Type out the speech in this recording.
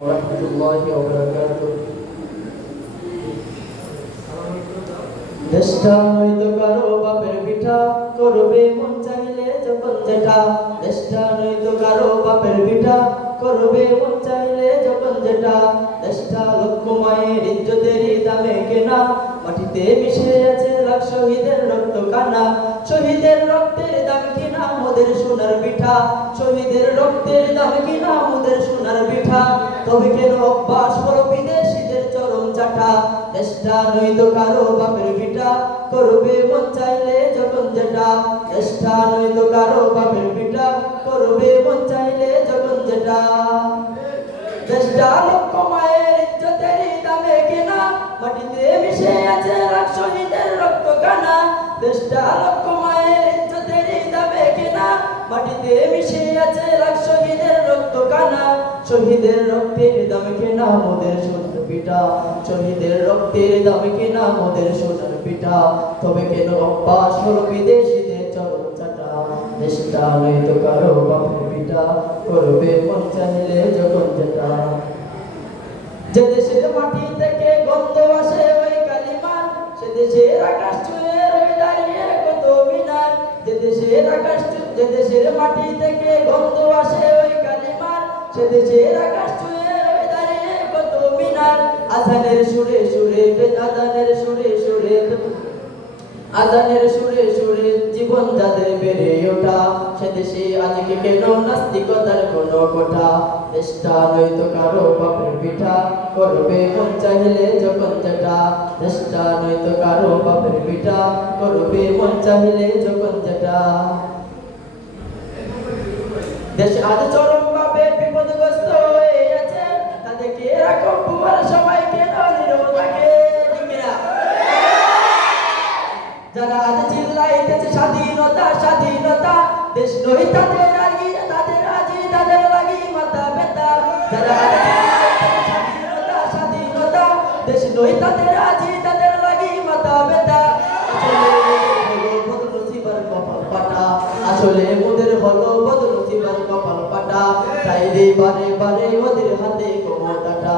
ওরহমতুল্লাহি ওয়া বারাকাতুহু। দেশটা নইতো কারো বাপের পিঠা, করবে মন চাইলে যখন যেটা। দেশটা নইতো কারো বাপের পিঠা, করবে মন চাইলে যখন যেটা। দেশটা লক্ষ মায়ের ইজ্জতেরই দামে কেনা, মাটিতে মিশে আছে লাখ শহীদের রক্ত কানা। শহীদের রক্তের দাম কিনা মোদের সোনার পিঠা, শহীদের রক্তের দাম কিনা মোদের সোনার পিঠা। তবে কেন অভ্যাস হলো বিদেশিদের চরম চাটা। দেশটা নইতো কারো বাপের পিঠা, করবে মন চাইলে যখন যেটা। দেশটা নইতো কারো বাপের পিঠা, করবে মন চাইলে যখন যেটা। দেশটা লক্ষ মায়ের ইজ্জতেরই দামে কেনা, মাটিতে মিশে আছে লাখ শহীদের রক্ত কানা। দেশটা লক্ষ মায়ের ইজ্জতেরই দামে কেনা, মাটিতে মিশে আছে লাখ শহীদের রক্ত কানা। শহীদের রক্তের দামে কেনা মোদের সোনার পিঠা, শহীদের রক্তের দামে কেনা মোদের সোনার পিঠা। তবে কেন অভ্যাস হলো বিদেশিদের চরম চাটা। দেশটা নইতো কারো বাপের পিঠা, করবে মন চাইলে যখন যেটা। যে দেশের মাটি থেকে গন্ধ আসে ওই কালিমার, সে দেশের আকাশ ছুঁয়ে রয়ে দাঁড়িয়ে কত মিনার। যে দেশের মাটি থেকে গন্ধ আসে ওই কালিমার, সে দেশের আকাশ ছুঁয়ে রয়ে দাঁড়িয়ে কত মিনার। আজানের সুরে সুরে আজানের সুরে সুরে আজানের সুরে সুরে জীবন যাদের বেড়ে ওঠা, সে দেশে আজকে কেন নাস্তিকতার কোনো কোঠা। দেশটা নইতো কারো বাপের পিঠা, করবে মন চাইলে যখন যেটা। দেশটা নইতো কারো বাপের পিঠা, করবে মন চাইলে যখন যেটা। দেশ আজ চরম ভাবে বিপদগ্রস্ত হয়ে আছে, তাদেরকে রাখো বুয়ার সবাই কেন নীরব থাকে। যারা আজ চিল্লাইতেছে স্বাধীনতা স্বাধীনতা, দেশ নই তাদের আগি তাদের আজি তাদের লাগি মাথা ব্যথা। যারা আজ চিল্লাইতেছে স্বাধীনতা স্বাধীনতা, দেশ নই তাদের আজি তাদের লাগি মাথা ব্যথা। আসলে মোদের হলো বদনসিবার কপাল পাটা, তাই রে বারে বারে ওদের হাতে ক্ষমতাটা।